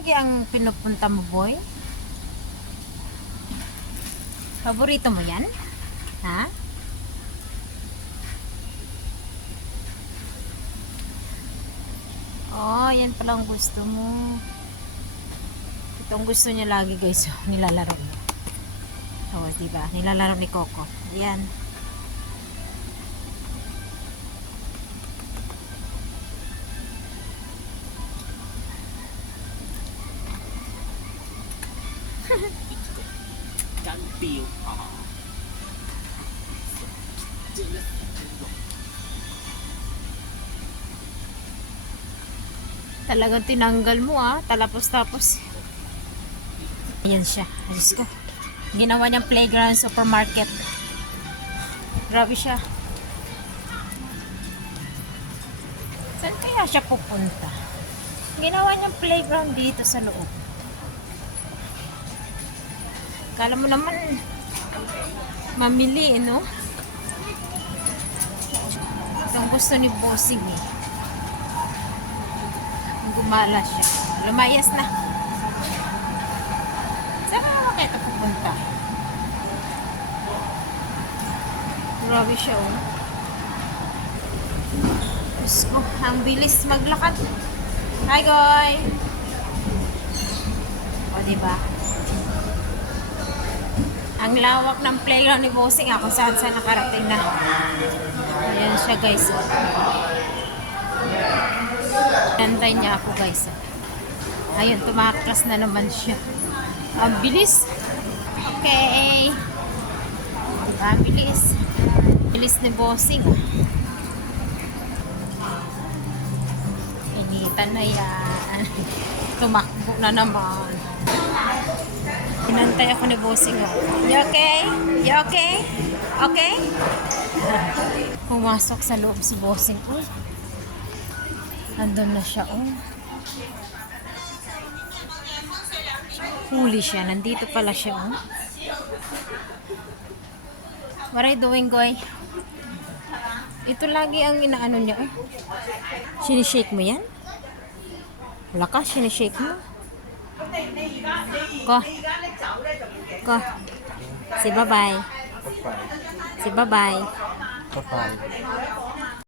lagi ang pinupunta mo, boy? Paborito mo yan? Ha? Oh, yan pala ang gusto mo. Itong gusto niya lagi, guys. Nilalaro niya. Oh, diba? Nilalaro ni Coco. Yan. Talagang tinanggal mo tapos ayan siya. Ayos ko. Ginawa niyang playground supermarket. Grabe siya. Saan kaya siya pupunta? Ginawa niyang playground dito sa loob. Kala mo naman mamili, no? Ang gusto ni Bossing eh. Gumala siya. Lumayas na. Saan ka naman kaya pupunta? Grabe siya, oh. Diyos ko, ang bilis maglakad. Hi, Goy! O, diba? Ang lawak ng playground ni Bossing, kung saan nakarating na. Ayan siya, guys. Nantay niya ako, guys. Ayun, tumakas na naman siya. Ang bilis. Okay. Ang bilis. Bilis ni Bossing. Initan na yan. Tumakbo na naman. Pinantay ako ni Bossing. You okay? You okay? Okay? Pumasok sa loob si Bossing. Uy. Nandun na siya, oh. Huli siya. Nandito pala siya, oh. What are you doing, Goy? Ito lagi ang inaano niya, oh. Sinishake mo yan? Wala ka, sinishake mo. Ko. Ko. Si bye-bye. Si bye-bye. Bye-bye.